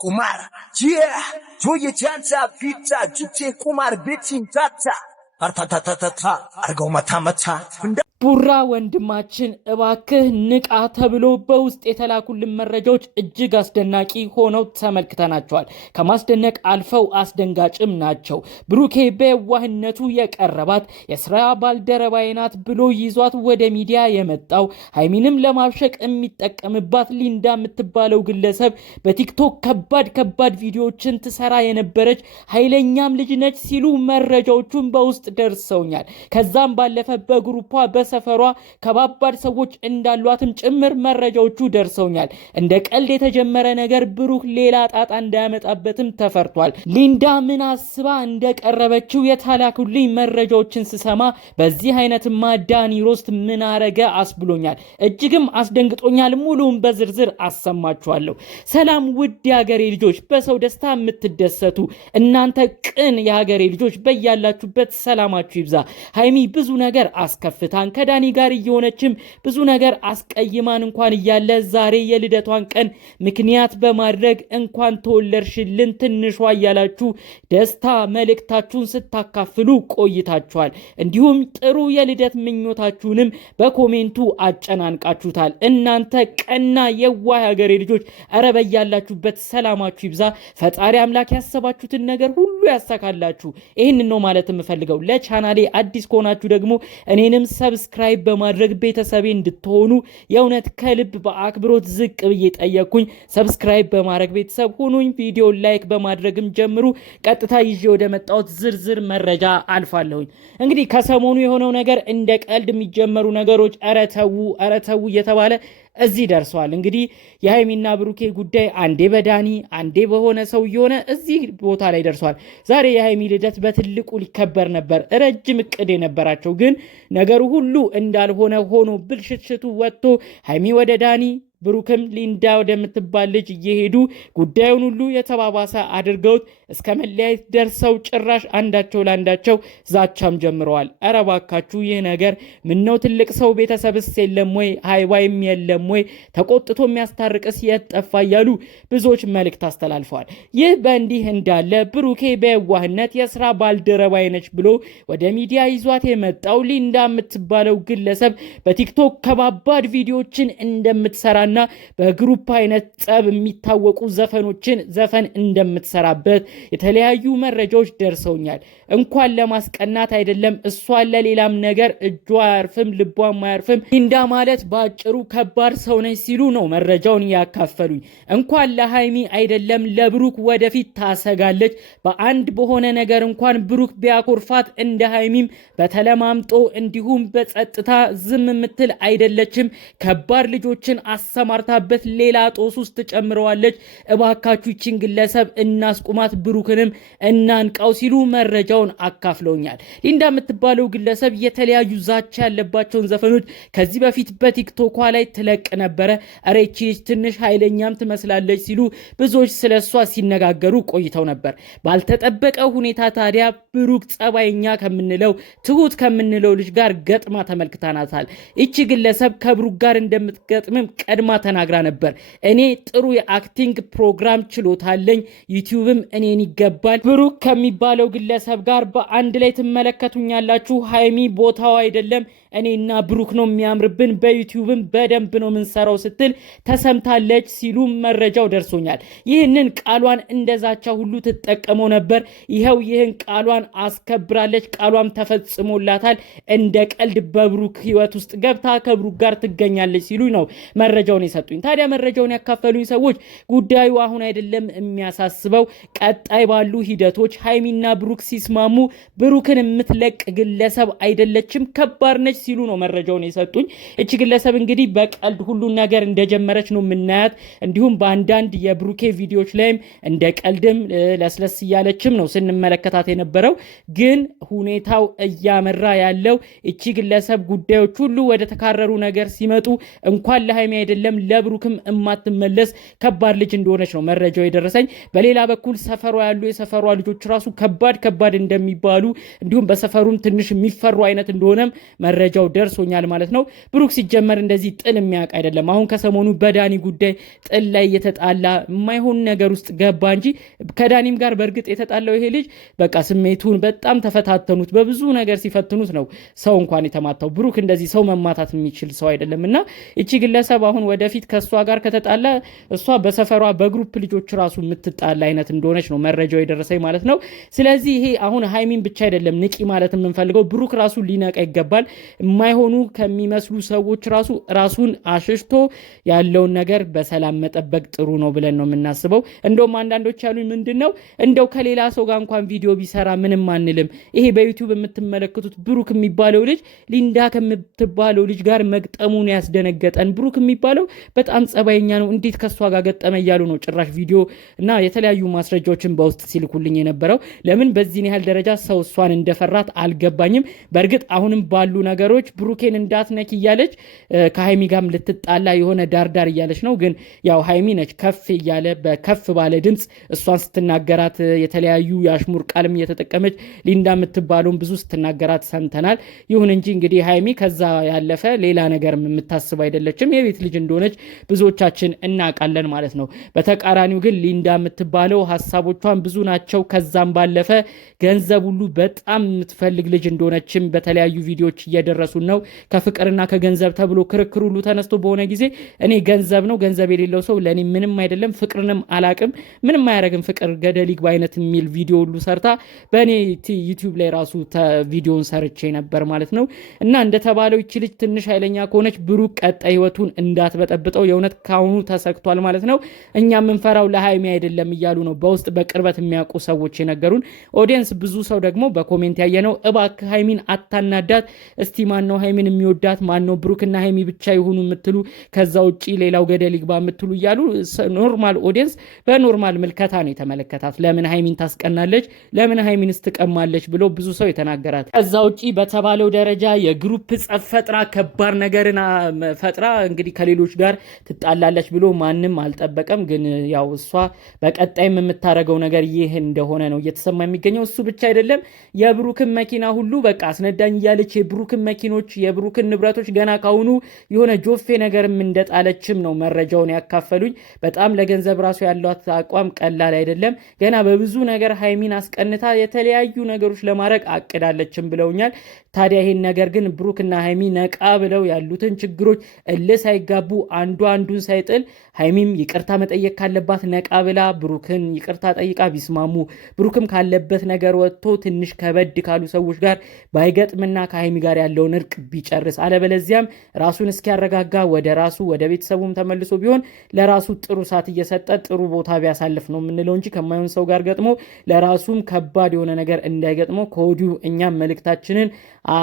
Kumar, yeah, joye chanta pizza, jute kumar betting tata, argo mata. ቡራ ወንድማችን እባክህ ንቃ ተብሎ በውስጥ የተላኩልን መረጃዎች እጅግ አስደናቂ ሆነው ተመልክተናቸዋል። ከማስደነቅ አልፈው አስደንጋጭም ናቸው። ብሩኬ በዋህነቱ የቀረባት የስራ ባልደረባዬ ናት ብሎ ይዟት ወደ ሚዲያ የመጣው ሃይሚንም ለማብሸቅ የሚጠቀምባት ሊንዳ የምትባለው ግለሰብ በቲክቶክ ከባድ ቪዲዮዎችን ትሰራ የነበረች ኃይለኛም ልጅ ነች ሲሉ መረጃዎቹን በውስጥ ደርሰውኛል። ከዛም ባለፈ በግሩፓ ሰፈሯ ከባባድ ሰዎች እንዳሏትም ጭምር መረጃዎቹ ደርሰውኛል። እንደ ቀልድ የተጀመረ ነገር ብሩክ ሌላ ጣጣ እንዳያመጣበትም ተፈርቷል። ሊንዳ ምን አስባ እንደቀረበችው የታላኩልኝ መረጃዎችን ስሰማ በዚህ አይነትማ ዳኒ ሮስት ምን አረገ አስብሎኛል፣ እጅግም አስደንግጦኛል። ሙሉውን በዝርዝር አሰማችኋለሁ። ሰላም ውድ የሀገሬ ልጆች፣ በሰው ደስታ የምትደሰቱ እናንተ ቅን የሀገሬ ልጆች በያላችሁበት ሰላማችሁ ይብዛ። ሃይሚ ብዙ ነገር አስከፍታን ከዳኒ ጋር እየሆነችም ብዙ ነገር አስቀይማን እንኳን እያለ ዛሬ የልደቷን ቀን ምክንያት በማድረግ እንኳን ተወለድሽልን ትንሿ እያላችሁ ደስታ መልእክታችሁን ስታካፍሉ ቆይታችኋል። እንዲሁም ጥሩ የልደት ምኞታችሁንም በኮሜንቱ አጨናንቃችሁታል። እናንተ ቀና የዋህ ሀገሬ ልጆች ኧረ በያላችሁበት ሰላማችሁ ይብዛ። ፈጣሪ አምላክ ያሰባችሁትን ነገር ሁሉ ያሳካላችሁ። ይህንን ነው ማለት የምፈልገው። ለቻናሌ አዲስ ከሆናችሁ ደግሞ እኔንም ሰብስክራይብ በማድረግ ቤተሰቤ እንድትሆኑ የእውነት ከልብ በአክብሮት ዝቅ ብዬ ጠየቅኩኝ። ሰብስክራይብ በማድረግ ቤተሰብ ሁኑኝ። ቪዲዮ ላይክ በማድረግም ጀምሩ። ቀጥታ ይዤ ወደ መጣሁት ዝርዝር መረጃ አልፋለሁኝ። እንግዲህ ከሰሞኑ የሆነው ነገር እንደ ቀልድ የሚጀመሩ ነገሮች ኧረ ተው እየተባለ እዚህ ደርሷል። እንግዲህ የሃይሚና ብሩኬ ጉዳይ አንዴ በዳኒ አንዴ በሆነ ሰው እየሆነ እዚህ ቦታ ላይ ደርሷል። ዛሬ የሃይሚ ልደት በትልቁ ሊከበር ነበር፣ ረጅም እቅድ የነበራቸው ግን ነገሩ ሁሉ እንዳልሆነ ሆኖ ብልሽትሽቱ ወጥቶ ሃይሚ ወደ ዳኒ ብሩክም ሊንዳ ወደምትባል ልጅ እየሄዱ ጉዳዩን ሁሉ የተባባሰ አድርገውት እስከ መለያየት ደርሰው ጭራሽ አንዳቸው ለአንዳቸው ዛቻም ጀምረዋል። ኧረ እባካችሁ ይህ ነገር ምነው ትልቅ ሰው ቤተሰብስ የለም ወይ ሃይዋይም የለም ወይ ተቆጥቶ የሚያስታርቅስ የጠፋ እያሉ ብዙዎች መልእክት አስተላልፈዋል። ይህ በእንዲህ እንዳለ ብሩኬ በየዋህነት የስራ ባልደረባዬ ነች ብሎ ወደ ሚዲያ ይዟት የመጣው ሊንዳ የምትባለው ግለሰብ በቲክቶክ ከባባድ ቪዲዮዎችን እንደምትሰራ በግሩፕ አይነት ጸብ የሚታወቁ ዘፈን እንደምትሰራበት የተለያዩ መረጃዎች ደርሰውኛል። እንኳን ለማስቀናት አይደለም እሷን ለሌላም ነገር እጇ አያርፍም ልቧም አያርፍም። ሊንዳ ማለት ባጭሩ ከባድ ሰው ነች ሲሉ ነው መረጃውን ያካፈሉኝ። እንኳን ለሃይሚ አይደለም ለብሩክ ወደፊት ታሰጋለች። በአንድ በሆነ ነገር እንኳን ብሩክ ቢያኮርፋት እንደ ሃይሚም በተለማምጦ እንዲሁም በጸጥታ ዝም የምትል አይደለችም። ከባድ ልጆችን ማርታበት ሌላ ጦስ ውስጥ ተጨምረዋለች። እባካችሁ ይችን ግለሰብ እናስቁማት፣ ብሩክንም እናንቃው ሲሉ መረጃውን አካፍለውኛል። ሊንዳ የምትባለው ግለሰብ የተለያዩ ዛቻ ያለባቸውን ዘፈኖች ከዚህ በፊት በቲክቶኳ ላይ ትለቅ ነበረ። አሬቺ ትንሽ ኃይለኛም ትመስላለች ሲሉ ብዙዎች ስለሷ ሲነጋገሩ ቆይተው ነበር። ባልተጠበቀ ሁኔታ ታዲያ ብሩክ ጸባይኛ ከምንለው ትሁት ከምንለው ልጅ ጋር ገጥማ ተመልክታናታል። እቺ ግለሰብ ከብሩክ ጋር እንደምትገጥምም ቀድማ ተናግራ ነበር። እኔ ጥሩ የአክቲንግ ፕሮግራም ችሎታለኝ፣ ዩቲዩብም እኔን ይገባል። ብሩክ ከሚባለው ግለሰብ ጋር በአንድ ላይ ትመለከቱኛላችሁ። ሃይሚ ቦታው አይደለም፣ እኔና ብሩክ ነው የሚያምርብን፣ በዩቲዩብም በደንብ ነው የምንሰራው ስትል ተሰምታለች ሲሉ መረጃው ደርሶኛል። ይህንን ቃሏን እንደዛቻ ሁሉ ትጠቀመው ነበር። ይኸው ይህን ቃሏን አስከብራለች፣ ቃሏም ተፈጽሞላታል። እንደ ቀልድ በብሩክ ህይወት ውስጥ ገብታ ከብሩክ ጋር ትገኛለች ሲሉ ነው መረጃውን የሰጡኝ። ታዲያ መረጃውን ያካፈሉኝ ሰዎች ጉዳዩ አሁን አይደለም የሚያሳስበው፣ ቀጣይ ባሉ ሂደቶች ሃይሚና ብሩክ ሲስማሙ ብሩክን የምትለቅ ግለሰብ አይደለችም፣ ከባድ ነች ሲሉ ነው መረጃውን የሰጡኝ። እቺ ግለሰብ እንግዲህ በቀልድ ሁሉን ነገር እንደጀመረች ነው የምናያት። እንዲሁም በአንዳንድ የብሩኬ ቪዲዮዎች ላይም እንደ ቀልድም ለስለስ እያለችም ነው ስንመለከታት የነበረው። ግን ሁኔታው እያመራ ያለው እቺ ግለሰብ ጉዳዮች ሁሉ ወደ ተካረሩ ነገር ሲመጡ እንኳን ለሃይሚ አይደለም ለብሩክም እማትመለስ ከባድ ልጅ እንደሆነች ነው መረጃው የደረሰኝ። በሌላ በኩል ሰፈሯ ያሉ የሰፈሯ ልጆች ራሱ ከባድ እንደሚባሉ እንዲሁም በሰፈሩም ትንሽ የሚፈሩ አይነት እንደሆነም መረጃ መረጃው ደርሶኛል ማለት ነው። ብሩክ ሲጀመር እንደዚህ ጥል የሚያውቅ አይደለም። አሁን ከሰሞኑ በዳኒ ጉዳይ ጥል ላይ የተጣላ የማይሆን ነገር ውስጥ ገባ እንጂ ከዳኒም ጋር በእርግጥ የተጣላው ይሄ ልጅ በቃ ስሜቱን በጣም ተፈታተኑት። በብዙ ነገር ሲፈትኑት ነው ሰው እንኳን የተማታው። ብሩክ እንደዚህ ሰው መማታት የሚችል ሰው አይደለም እና እቺ ግለሰብ አሁን ወደፊት ከሷ ጋር ከተጣላ እሷ በሰፈሯ በግሩፕ ልጆች ራሱ የምትጣላ አይነት እንደሆነች ነው መረጃው የደረሰኝ ማለት ነው። ስለዚህ ይሄ አሁን ሃይሚን ብቻ አይደለም ንቂ ማለት የምንፈልገው፣ ብሩክ ራሱ ሊነቃ ይገባል። የማይሆኑ ከሚመስሉ ሰዎች ራሱን አሽሽቶ ያለውን ነገር በሰላም መጠበቅ ጥሩ ነው ብለን ነው የምናስበው። እንደውም አንዳንዶች ያሉኝ ምንድነው እንደው ከሌላ ሰው ጋር እንኳን ቪዲዮ ቢሰራ ምንም አንልም። ይሄ በዩቲዩብ የምትመለከቱት ብሩክ የሚባለው ልጅ ሊንዳ ከምትባለው ልጅ ጋር መግጠሙን ያስደነገጠን። ብሩክ የሚባለው በጣም ጸባይኛ ነው፣ እንዴት ከሷ ጋር ገጠመ እያሉ ነው ጭራሽ ቪዲዮ እና የተለያዩ ማስረጃዎችን በውስጥ ሲልኩልኝ የነበረው። ለምን በዚህን ያህል ደረጃ ሰው እሷን እንደፈራት አልገባኝም። በእርግጥ አሁንም ባሉ ነገሮች ብሩኬን እንዳትነኪ እያለች ከሃይሚ ጋርም ልትጣላ የሆነ ዳርዳር እያለች ነው። ግን ያው ሃይሚ ነች ከፍ እያለ በከፍ ባለ ድምፅ እሷን ስትናገራት የተለያዩ የአሽሙር ቃልም እየተጠቀመች ሊንዳ የምትባለውን ብዙ ስትናገራት ሰምተናል። ይሁን እንጂ እንግዲህ ሃይሚ ከዛ ያለፈ ሌላ ነገር የምታስብ አይደለችም። የቤት ልጅ እንደሆነች ብዙዎቻችን እናውቃለን ማለት ነው። በተቃራኒው ግን ሊንዳ የምትባለው ሀሳቦቿን ብዙ ናቸው። ከዛም ባለፈ ገንዘብ ሁሉ በጣም የምትፈልግ ልጅ እንደሆነችም በተለያዩ ቪዲዮዎች እየደረሱን ነው። ከፍቅርና ከገንዘብ ተብሎ ክርክር ሁሉ ተነስቶ በሆነ ጊዜ እኔ ገንዘብ ነው ገንዘብ የሌለው ሰው ለእኔ ምንም አይደለም፣ ፍቅርንም አላቅም፣ ምንም አያረግም፣ ፍቅር ገደል ይግባ አይነት የሚል ቪዲዮ ሁሉ ሰርታ በእኔ ዩቲዩብ ላይ ራሱ ቪዲዮን ሰርቼ ነበር ማለት ነው። እና እንደተባለው ይቺ ልጅ ትንሽ ኃይለኛ ከሆነች ብሩክ ቀጣይ ህይወቱን እንዳትበጠብጠው የእውነት ካሁኑ ተሰክቷል ማለት ነው። እኛ የምንፈራው ለሃይሚ አይደለም እያሉ ነው በውስጥ በቅርበት የሚያውቁ ሰዎች የነገሩን። ኦዲየንስ ብዙ ሰው ደግሞ በኮሜንት ያየነው እባክህ ሃይሚን አታናዳት፣ እስቲ ማነው ሃይሚን የሚወዳት ማነው? ብሩክና ሃይሚ ብቻ ይሁኑ የምትሉ ከዛ ውጪ ሌላው ገደል ይግባ የምትሉ እያሉ ኖርማል ኦዲየንስ በኖርማል ምልከታ ነው የተመለከታት። ለምን ሃይሚን ታስቀናለች፣ ለምን ሃይሚን ስትቀማለች ብሎ ብዙ ሰው የተናገራት። ከዛ ውጪ በተባለው ደረጃ የግሩፕ ጸብ ፈጥራ ከባድ ነገርን ፈጥራ እንግዲህ ከሌሎች ጋር ትጣላለች ብሎ ማንም አልጠበቀም። ግን ያው እሷ በቀጣይም የምታረገው ነገር ይህ እንደሆነ ነው እየተሰማ የሚገኘው። እሱ ብቻ አይደለም፣ የብሩክን መኪና ሁሉ በቃ አስነዳኝ እያለች የብሩክን መኪኖች የብሩክን ንብረቶች ገና ካሁኑ የሆነ ጆፌ ነገርም እንደጣለችም ነው መረጃውን ያካፈሉኝ። በጣም ለገንዘብ ራሱ ያሏት አቋም ቀላል አይደለም። ገና በብዙ ነገር ሃይሚን አስቀንታ የተለያዩ ነገሮች ለማድረግ አቅዳለችም ብለውኛል። ታዲያ ይሄን ነገር ግን ብሩክና ሃይሚ ነቃ ብለው ያሉትን ችግሮች እልህ ሳይጋቡ አንዱ አንዱን ሳይጥል ሃይሚም ይቅርታ መጠየቅ ካለባት ነቃ ብላ ብሩክን ይቅርታ ጠይቃ ቢስማሙ፣ ብሩክም ካለበት ነገር ወጥቶ ትንሽ ከበድ ካሉ ሰዎች ጋር ባይገጥምና ከሃይሚ ጋር ያለውን እርቅ ቢጨርስ፣ አለበለዚያም ራሱን እስኪያረጋጋ ወደ ራሱ ወደ ቤተሰቡም ተመልሶ ቢሆን ለራሱ ጥሩ ሰዓት እየሰጠ ጥሩ ቦታ ቢያሳልፍ ነው የምንለው እንጂ ከማይሆን ሰው ጋር ገጥሞ ለራሱም ከባድ የሆነ ነገር እንዳይገጥመው ከወዲሁ እኛም መልእክታችንን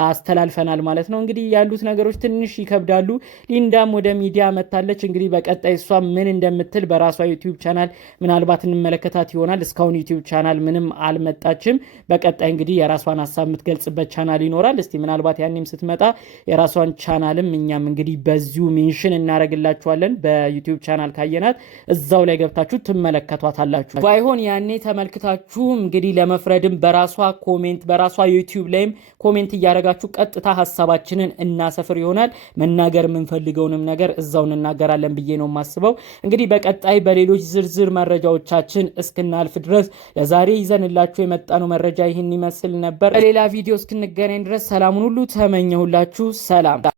አስተላልፈናል ማለት ነው። እንግዲህ ያሉት ነገሮች ትንሽ ይከብዳሉ። ሊንዳም ወደ ሚዲያ መታለች። እንግዲህ በቀጣይ እሷ ምን እንደምትል በራሷ ዩቲዩብ ቻናል ምናልባት እንመለከታት ይሆናል። እስካሁን ዩቲዩብ ቻናል ምንም አልመጣችም። በቀጣይ እንግዲህ የራሷን ሀሳብ የምትገልጽበት ቻናል ይኖራል። እስቲ ምናልባት ያኔም ስትመጣ የራሷን ቻናልም እኛም እንግዲህ በዚሁ ሜንሽን እናደርግላችኋለን። በዩቲዩብ ቻናል ካየናት እዛው ላይ ገብታችሁ ትመለከቷታላችሁ። ባይሆን ያኔ ተመልክታችሁ እንግዲህ ለመፍረድም በራሷ ኮሜንት በራሷ ዩቲዩብ ላይም ኮሜንት እያደረጋችሁ ቀጥታ ሀሳባችንን እናሰፍር ይሆናል። መናገር የምንፈልገውንም ነገር እዛው እንናገራለን ብዬ ነው የማስበው። እንግዲህ በቀጣይ በሌሎች ዝርዝር መረጃዎቻችን እስክናልፍ ድረስ ለዛሬ ይዘንላችሁ የመጣነው መረጃ ይህን ይመስል ነበር። በሌላ ቪዲዮ እስክንገናኝ ድረስ ሰላሙን ሁሉ ተመኘሁላችሁ። ሰላም።